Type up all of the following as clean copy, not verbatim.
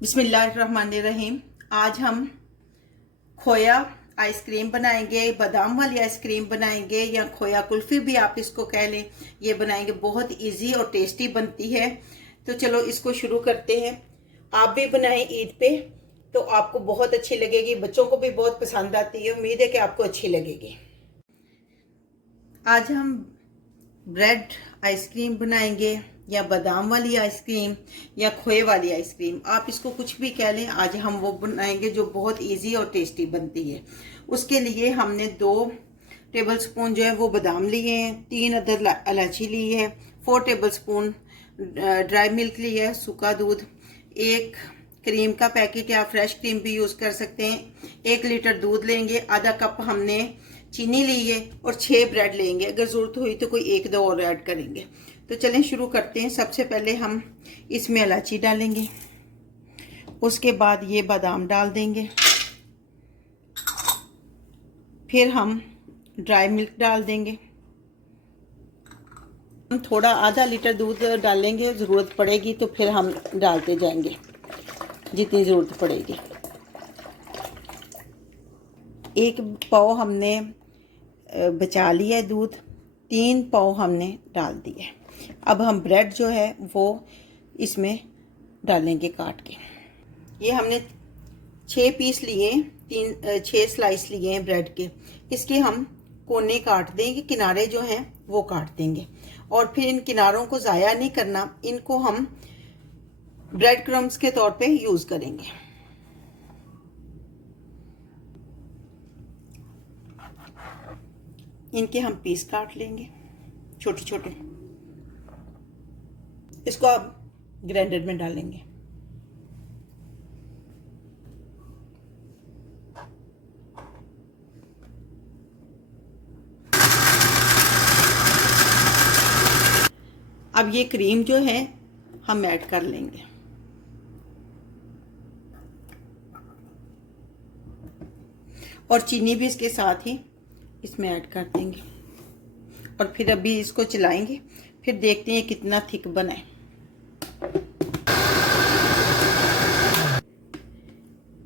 बिस्मिल्लाहिर्रहमानिर्रहीम। आज हम खोया आइसक्रीम बनाएंगे, बादाम वाली आइसक्रीम बनाएंगे या खोया कुल्फी भी आप इसको कह लें। ये बनाएंगे, बहुत इजी और टेस्टी बनती है। तो चलो इसको शुरू करते हैं। आप भी बनाएं ईद पे तो आपको बहुत अच्छी लगेगी, बच्चों को भी बहुत पसंद आती है। उम्मीद है कि आपको अच्छी लगेगी। आज हम ब्रेड आइसक्रीम बनाएंगे या बादाम वाली आइसक्रीम या खोए वाली आइसक्रीम, आप इसको कुछ भी कह लें। आज हम वो बनाएंगे जो बहुत इजी और टेस्टी बनती है। उसके लिए हमने 2 टेबल स्पून जो है वो बादाम लिए हैं, 3 अदद इलायची ली है, 4 टेबल स्पून ड्राई मिल्क लिया है, सूखा दूध, 1 क्रीम का पैकेट या फ्रेश क्रीम भी यूज़ कर सकते हैं, 1 लीटर दूध लेंगे, आधा कप हमने चीनी ली है और 6 ब्रेड लेंगे। अगर ज़रूरत हुई तो कोई 1-2 और ऐड करेंगे। तो चलें शुरू करते हैं। सबसे पहले हम इसमें इलायची डालेंगे, उसके बाद ये बादाम डाल देंगे, फिर हम ड्राई मिल्क डाल देंगे। हम थोड़ा आधा लीटर दूध डालेंगे, ज़रूरत पड़ेगी तो फिर हम डालते जाएंगे जितनी ज़रूरत पड़ेगी। 1 पाव हमने बचा लिया है दूध, 3 पाव हमने डाल दिए। अब हम ब्रेड जो है वो इसमें डालेंगे काट के। ये हमने 6 पीस लिए, 6 स्लाइस लिए हैं ब्रेड के। इसके हम कोने काट देंगे, किनारे जो हैं वो काट देंगे और फिर इन किनारों को ज़ाया नहीं करना, इनको हम ब्रेड क्रम्स के तौर पे यूज़ करेंगे। इनके हम पीस काट लेंगे छोटे छोटे। इसको आप ग्राइंडर में डालेंगे। अब ये क्रीम जो है हम ऐड कर लेंगे और चीनी भी इसके साथ ही इसमें ऐड कर देंगे और फिर अभी इसको चलाएंगे, फिर देखते हैं कितना थिक बना है।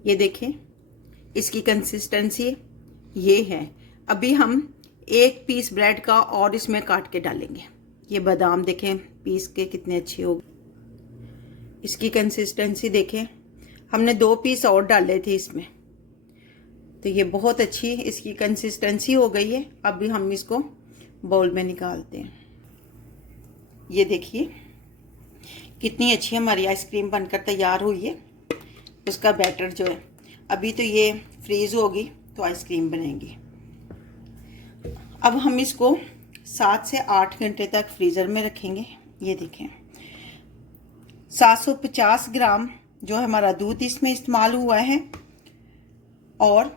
ये देखें इसकी कंसिस्टेंसी ये है। अभी हम 1 पीस ब्रेड का और इसमें काट के डालेंगे। ये बादाम देखें पीस के कितने अच्छे हो गए। इसकी कंसिस्टेंसी देखें, हमने 2 पीस और डाले थे इसमें, तो ये बहुत अच्छी इसकी कंसिस्टेंसी हो गई है। अभी हम इसको बाउल में निकालते हैं। ये देखिए कितनी अच्छी हमारी आइसक्रीम बनकर तैयार हुई है। उसका बैटर जो है, अभी तो ये फ्रीज होगी तो आइसक्रीम बनेगी। अब हम इसको 7 से 8 घंटे तक फ्रीज़र में रखेंगे। ये देखें 750 ग्राम जो हमारा दूध इसमें इस्तेमाल हुआ है और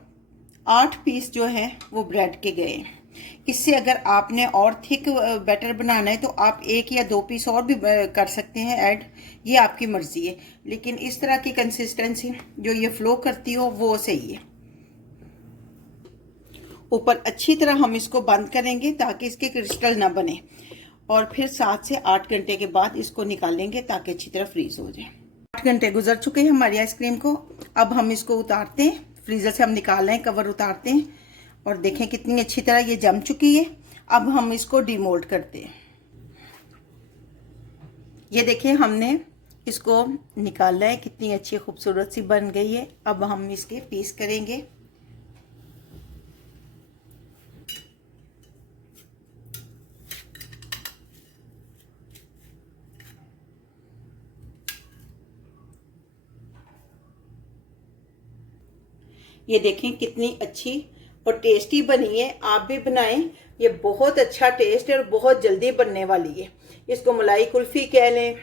8 पीस जो है वो ब्रेड के गए। इससे अगर आपने और थिक बैटर बनाना है तो आप 1 या 2 पीस और भी कर सकते हैं ऐड, ये आपकी मर्जी है। लेकिन इस तरह की कंसिस्टेंसी जो ये फ्लो करती हो वो सही है। ऊपर अच्छी तरह हम इसको बंद करेंगे ताकि इसके क्रिस्टल ना बने और फिर 7 से 8 घंटे के बाद इसको निकालेंगे ताकि अच्छी तरह फ्रीज हो जाए। 8 घंटे गुजर चुके हैं हमारी आइसक्रीम को। अब हम इसको उतारते हैं, फ्रीजर से हम निकाल रहे हैं, कवर उतारते हैं और देखें कितनी अच्छी तरह ये जम चुकी है। अब हम इसको डीमोल्ड करते हैं। ये देखें हमने इसको निकाला है, कितनी अच्छी खूबसूरत सी बन गई है। अब हम इसके पीस करेंगे। ये देखें कितनी अच्छी और टेस्टी बनी है। आप भी बनाएं, ये बहुत अच्छा टेस्ट है और बहुत जल्दी बनने वाली है। इसको मलाई कुल्फी कह लें,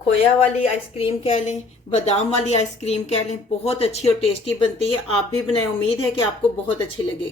खोया वाली आइसक्रीम कह लें, बादाम वाली आइसक्रीम कह लें, बहुत अच्छी और टेस्टी बनती है। आप भी बनाएं, उम्मीद है कि आपको बहुत अच्छी लगेगी।